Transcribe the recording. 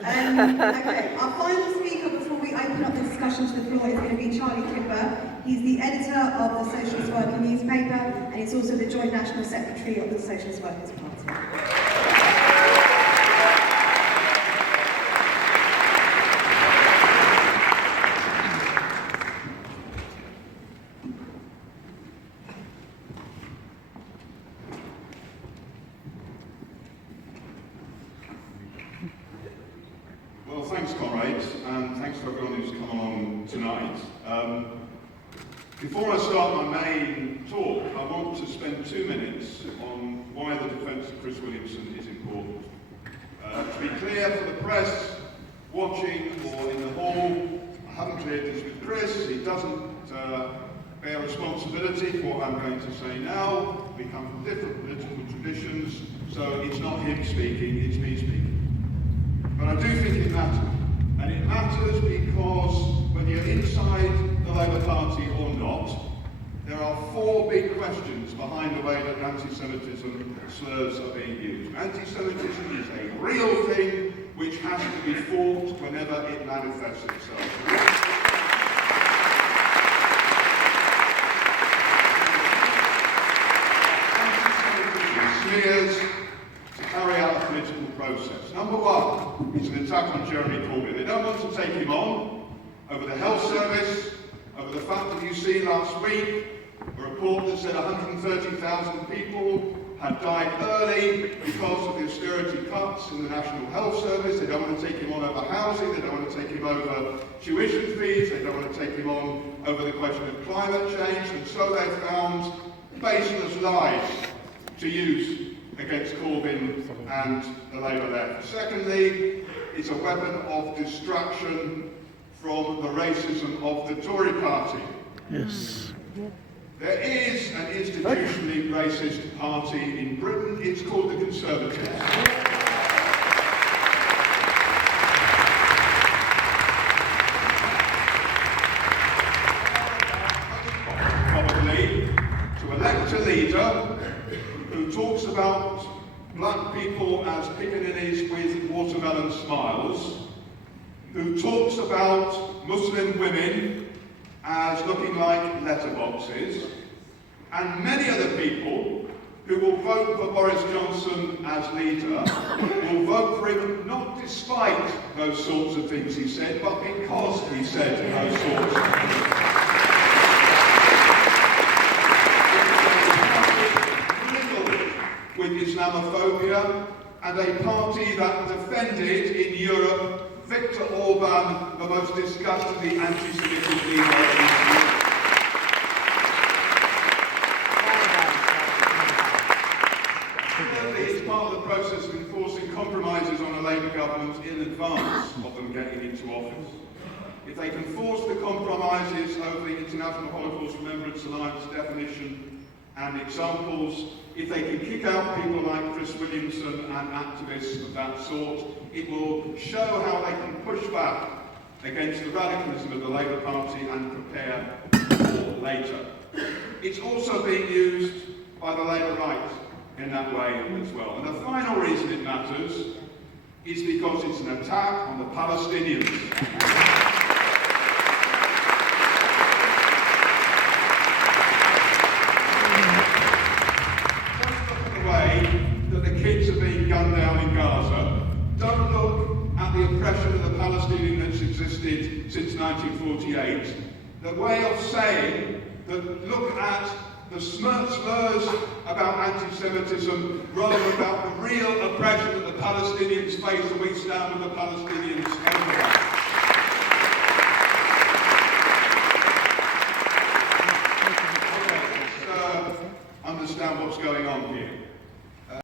Okay, our final speaker before we open up the discussion to the floor is going to be Charlie Clipper. He's the editor of the Socialist Worker newspaper, and he's also the Joint National Secretary of the Socialist Workers' Party. Well, thanks, comrades, and thanks to everyone who's come along tonight. Before I start my main talk, I want to spend 2 minutes on why the defence of Chris Williamson is important. To be clear for the press, watching or in the hall, I haven't cleared this with Chris. He doesn't bear responsibility for what I'm going to say now. We come from different political traditions, so it's not him speaking, it's me speaking. But I do think it matters. And it matters because when you're inside the Labour Party or not, there are 4 big questions behind the way that anti-Semitism slurs are being used. Anti-Semitism is a real thing which has to be fought whenever it manifests itself. Smears to carry out a political process. Number 1 is an attack on Jeremy Corbyn. They don't want to take him on over the health service, over the fact that you see last week a report that said 130,000 people had died early because of the austerity cuts in the National Health Service. They don't want to take him on over housing, they don't want to take him over tuition fees, they don't want to take him on over the question of climate change, and so they found baseless lies to use against Corbyn and the Labour left. Secondly, it's a weapon of distraction from the racism of the Tory party. Yes. There is an institutionally racist party in Britain. It's called the Conservatives. Probably to elect a leader who talks about black people as piccaninnies with watermelon smiles, who talks about Muslim women as looking like letterboxes, and many other people who will vote for Boris Johnson as leader will vote for him not despite those sorts of things he said, but because he said those sorts of things. With Islamophobia, and a party that defended in Europe Viktor Orban, the most disgustingly anti-Semitic leader in Europe. Thirdly, it's part of the process of enforcing compromises on a Labour government in advance of them getting into office. If they can force the compromises over the International Holocaust Remembrance Alliance definition and examples, if they can kick out people like Chris Williamson and activists of that sort, it will show how they can push back against the radicalism of the Labour Party and prepare for later. It's also being used by the Labour right in that way as well. And the final reason it matters is because it's an attack on the Palestinians. Gunned down in Gaza. Don't look at the oppression of the Palestinian that's existed since 1948. The way of saying that look at the slurs about anti-Semitism rather about the real oppression that the Palestinians face, and we stand with the Palestinians everywhere.